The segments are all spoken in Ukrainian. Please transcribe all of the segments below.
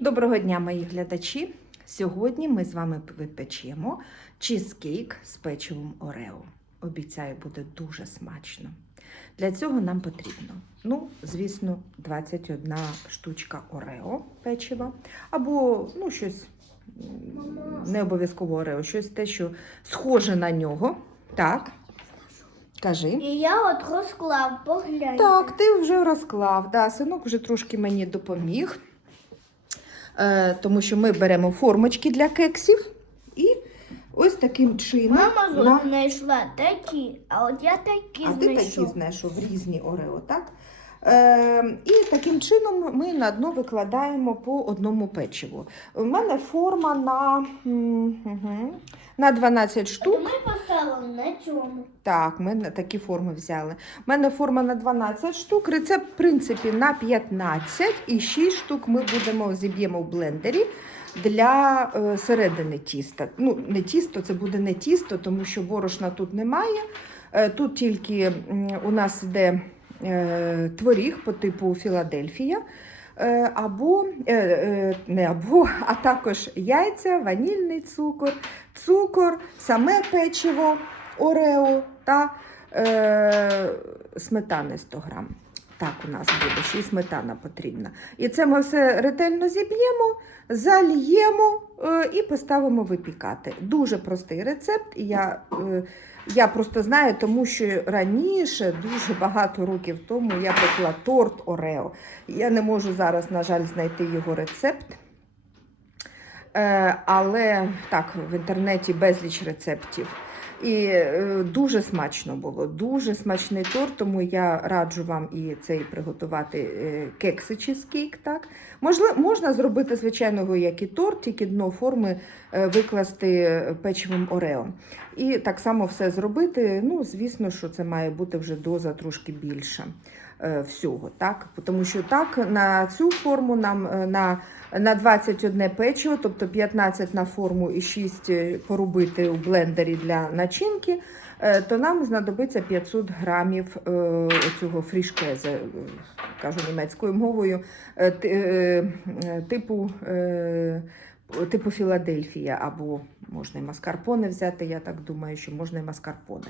Доброго дня, мої глядачі! Сьогодні ми з вами випечемо чизкейк з печивом Орео. Обіцяю, буде дуже смачно. Для цього нам потрібно, ну, звісно, 21 штучка Орео печива, або ну, щось не обов'язково Орео, щось те, що схоже на нього. Так. Кажи. І я от розклав, поглянь. Так, ти вже розклав. Да, синок вже трошки мені допоміг. Е, тому що ми беремо формочки для кексів і ось таким чином. Мама на- на... знайшла такі, а от я такі А ти такі знайшов. знайшов різні орео, так? Е, і таким чином ми на дно викладаємо по одному печиву. У мене форма на, на 12 штук. Ми поставили на цьому. Так, ми такі форми взяли. У мене форма на 12 штук, рецепт, в принципі, на 15 і 6 штук ми будемо зіб'ємо в блендері для е, середини тіста. Ну, не тісто, це буде не тісто, тому що борошна тут немає. Е, тут тільки у нас йде творіг по типу Філадельфія. Е, Або е, е, не або, а також яйця, ванільний цукор, цукор, саме печиво, орео та е, сметани 100 грам. Так, у нас буде ще й сметана потрібна. І це ми все ретельно зіб'ємо, зальємо е, і поставимо випікати. Дуже простий рецепт. Я, е, я просто знаю, тому що раніше, дуже багато років тому, я пекла торт Орео. Я не можу зараз, на жаль, знайти його рецепт. Е, але так, в інтернеті безліч рецептів. І е, дуже смачно було, дуже смачний торт, тому я раджу вам і цей приготувати е, кекси чизкейк. Так? Можливо, можна зробити, звичайно, його, як і торт, тільки дно форми е, викласти печивим Орео. І так само все зробити. Ну, звісно, що це має бути вже доза трошки більша всього. Так? Тому що так, на цю форму нам е, на на 21 печиво, тобто 15 на форму і 6 порубити у блендері для начинки, е, то нам знадобиться 500 грамів е, цього фрішкезе, е, кажу німецькою мовою, е, ти- е, е, типу, е, типу Філадельфія, або можна і маскарпоне взяти, я так думаю, що можна і маскарпоне.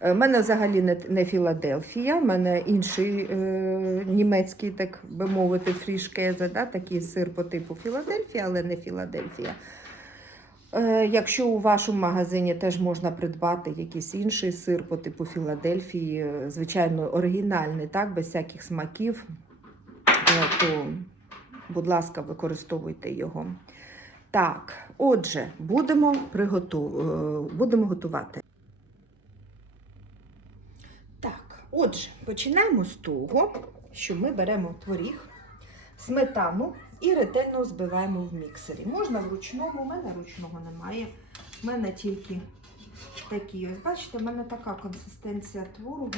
У мене взагалі не, не Філадельфія, в мене інший е, німецький, так би мовити, фрішкезе, да, такий сир по типу Філадельфія, але не Філадельфія. Е, якщо у вашому магазині теж можна придбати якийсь інший сир по типу Філадельфії, е, звичайно, оригінальний, так, без всяких смаків, е, то, будь ласка, використовуйте його. Так, отже, будемо, приготу... е, будемо готувати. Так, отже, починаємо з того, що ми беремо творіг, сметану і ретельно збиваємо в міксері. Можна вручному, у мене ручного немає. У мене тільки такі. Ось бачите, в мене така консистенція творогу.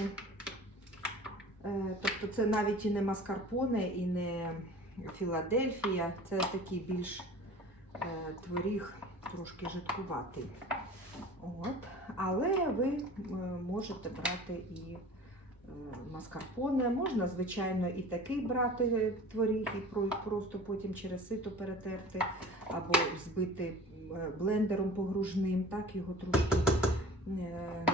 Е, Тобто це навіть і не маскарпоне, і не Філадельфія. Це такий більш творіг трошки жидкуватий. От. Але ви е, можете брати і е, маскарпоне. Можна, звичайно, і такий брати творіг, і просто потім через сито перетерти, або збити е, блендером погружним, так його трошки, е,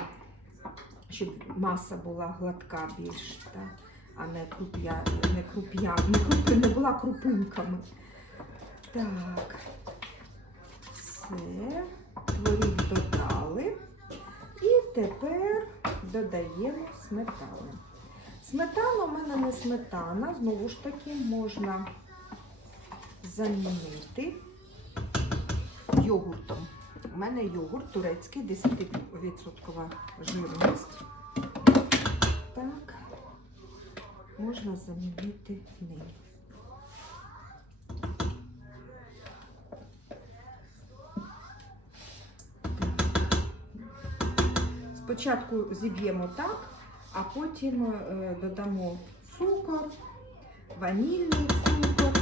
щоб маса була гладка більш, так? а не круп'я, не круп'я, не, крупи, не була крупинками. Так, все, творіг додали. І тепер додаємо сметану. Сметана у мене не сметана, знову ж таки, можна замінити йогуртом. У мене йогурт турецький, 10% жирність. Так, можна замінити ним. Спочатку зіб'ємо так, а потім е, додамо цукор, ванільний цукор,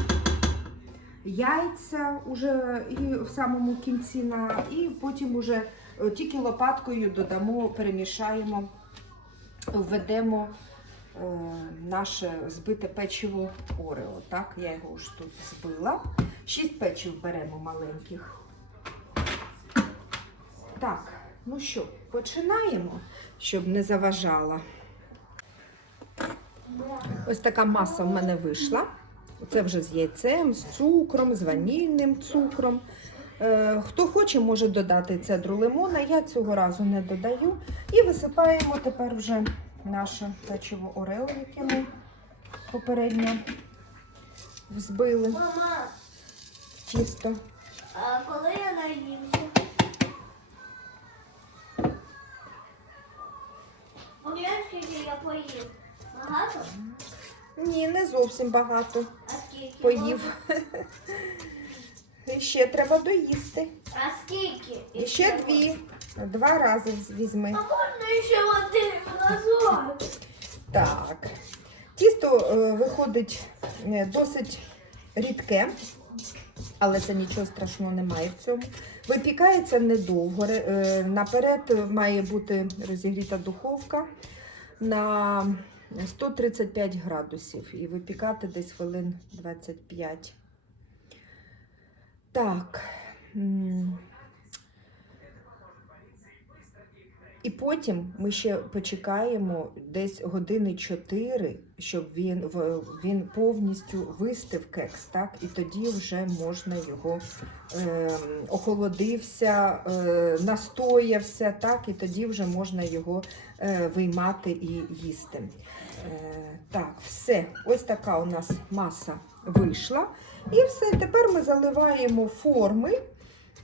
яйця уже і в самому кінці, на, і потім уже е, тільки лопаткою додамо, перемішаємо, введемо е, наше збите печиво Орео. Так, я його ж тут збила. Шість печив беремо маленьких. Так, ну що, починаємо, щоб не заважала. Ось така маса в мене вийшла. Це вже з яйцем, з цукром, з ванільним цукром. Е, хто хоче, може додати цедру лимона. Я цього разу не додаю. І висипаємо тепер вже наше печиво Орео, яке ми попередньо взбили Мама, тісто. а коли я наїмся? Поглянь, скільки я поїв. Багато? Ні, не зовсім багато. А скільки? Поїв. І ще треба доїсти. А скільки? І ще дві. Два рази візьми. А можна ще один разок? Так. Тісто е, виходить е, досить рідке, але це нічого страшного немає в цьому. Випікається недовго. Е, Наперед має бути розігріта духовка на 135 градусів і випікати десь хвилин 25. Так. І потім ми ще почекаємо десь години 4, щоб він, він повністю вистив кекс, так? І тоді вже можна його е, охолодився, е, настоявся, так? І тоді вже можна його е, виймати і їсти. Е, так, все. Ось така у нас маса вийшла. І все. Тепер ми заливаємо форми.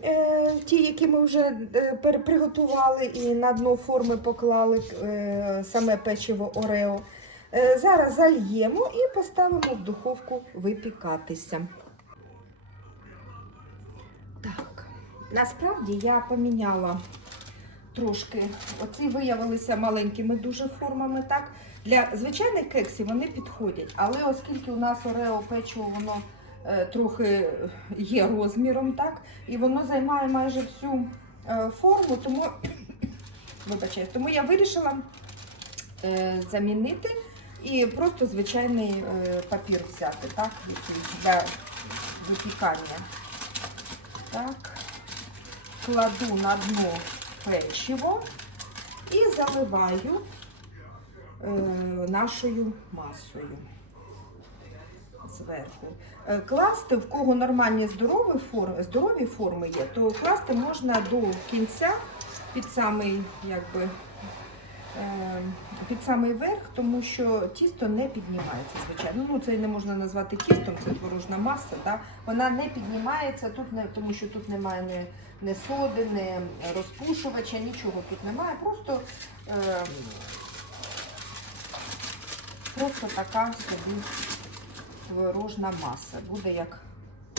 Е, ті, які ми вже е, приготували і на дно форми поклали е, саме печиво Орео. Зараз зальємо і поставимо в духовку випікатися. Так, насправді я поміняла трошки. Оці виявилися маленькими дуже формами. Так? Для звичайних кексів вони підходять, але оскільки у нас Орео печиво, воно трохи є розміром, так? І воно займає майже всю е, форму, тому, вибачайте, тому я вирішила е, замінити і просто звичайний е, папір взяти, так, для випікання. Так, кладу на дно печиво і заливаю е, нашою масою зверху. Е, Класти, в кого нормальні здорові форми, здорові форми є, то класти можна до кінця під самий, якби, е, під самий верх, тому що тісто не піднімається, звичайно. Ну, це не можна назвати тістом, це творожна маса. Да? Вона не піднімається, тут не, тому що тут немає ні, ні соди, ні розпушувача, нічого тут немає. Просто, е, просто така собі творожна маса. Буде як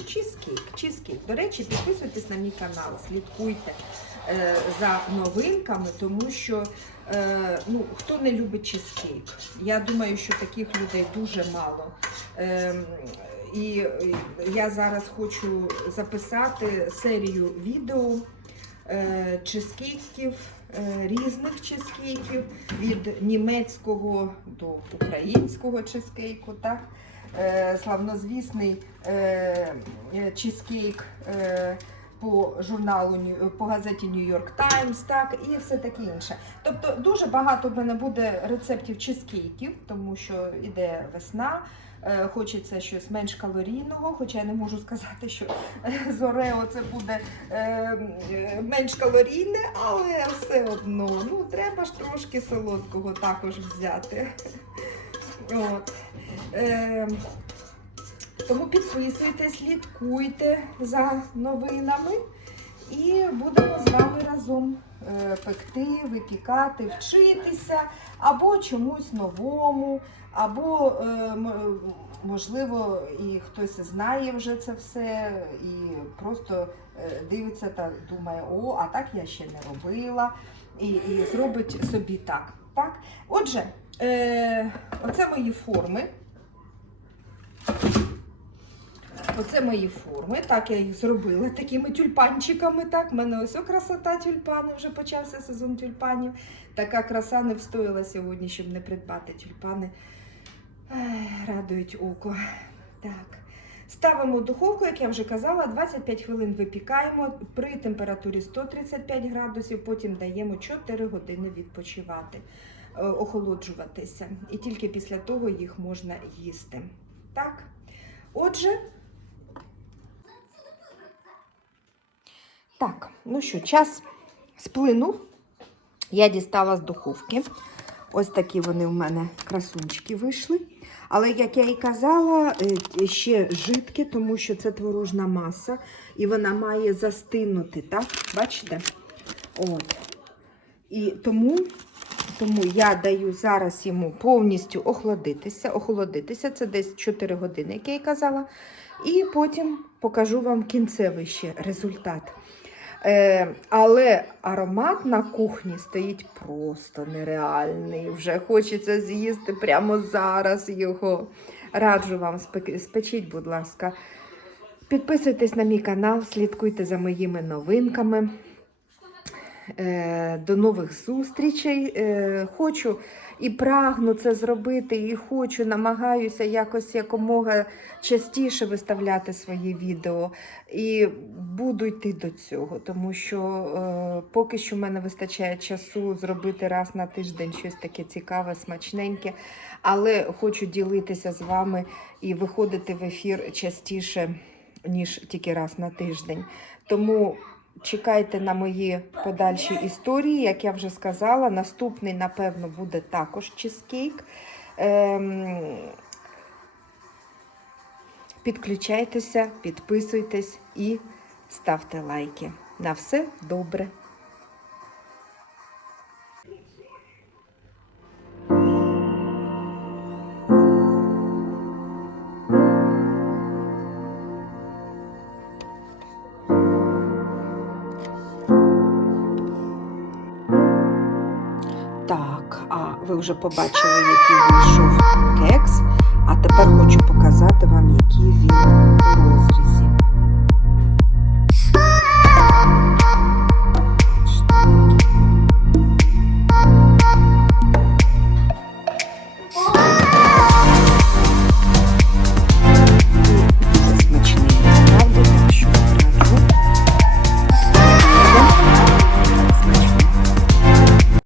чизкейк. чизкейк. До речі, підписуйтесь на мій канал, слідкуйте е, за новинками, тому що е, ну, хто не любить чизкейк? Я думаю, що таких людей дуже мало. Е, і я зараз хочу записати серію відео е, чизкейків, е, різних чизкейків від німецького до українського чизкейку. Так? Е, славнозвісний е, е, чизкейк по журналу по газеті York Times, так і все таке інше. Тобто дуже багато в мене буде рецептів чизкейків, тому що іде весна. Хочеться щось менш калорійного, хоча я не можу сказати, що з Орео це буде менш калорійне, але все одно ну, треба ж трошки солодкого також взяти. От. Е, тому підписуйтесь, слідкуйте за новинами і будемо з вами разом е, пекти, випікати, вчитися або чомусь новому, або е, можливо і хтось знає вже це все і просто е, дивиться та думає, о, а так я ще не робила, і, і зробить собі так. Так? Отже, е, оце мої форми. Оце мої форми. Так, я їх зробила такими тюльпанчиками. Так, в мене ось красота тюльпани, вже почався сезон тюльпанів. Така краса не встояла сьогодні, щоб не придбати тюльпани. Радують око. Так. Ставимо в духовку, як я вже казала, 25 хвилин випікаємо при температурі 135 градусів, потім даємо 4 години відпочивати, е, охолоджуватися. І тільки після того їх можна їсти. Так. Отже. Так, ну що, час сплинув. Я дістала з духовки. Ось такі вони в мене красунчики вийшли. Але, як я і казала, е, ще жидке, тому що це творожна маса, і вона має застинути, так? Бачите? От. І тому, тому я даю зараз йому повністю охолодитися. Охолодитися, це десь 4 години, як я і казала. І потім покажу вам кінцевий ще результат. Е, але аромат на кухні стоїть просто нереальний. Вже хочеться з'їсти прямо зараз його. Раджу вам, спечіть, будь ласка. Підписуйтесь на мій канал, слідкуйте за моїми новинками. Е, До нових зустрічей. Е, Хочу і прагну це зробити, і хочу, намагаюся якось якомога частіше виставляти свої відео. І буду йти до цього, тому що е, поки що в мене вистачає часу зробити раз на тиждень щось таке цікаве, смачненьке. Але хочу ділитися з вами і виходити в ефір частіше, ніж тільки раз на тиждень. Тому чекайте на мої подальші історії. Як я вже сказала, наступний, напевно, буде також чизкейк. Ем, Підключайтеся, підписуйтесь і ставте лайки. На все добре! Ви вже побачили, який вийшов кекс. А тепер хочу показати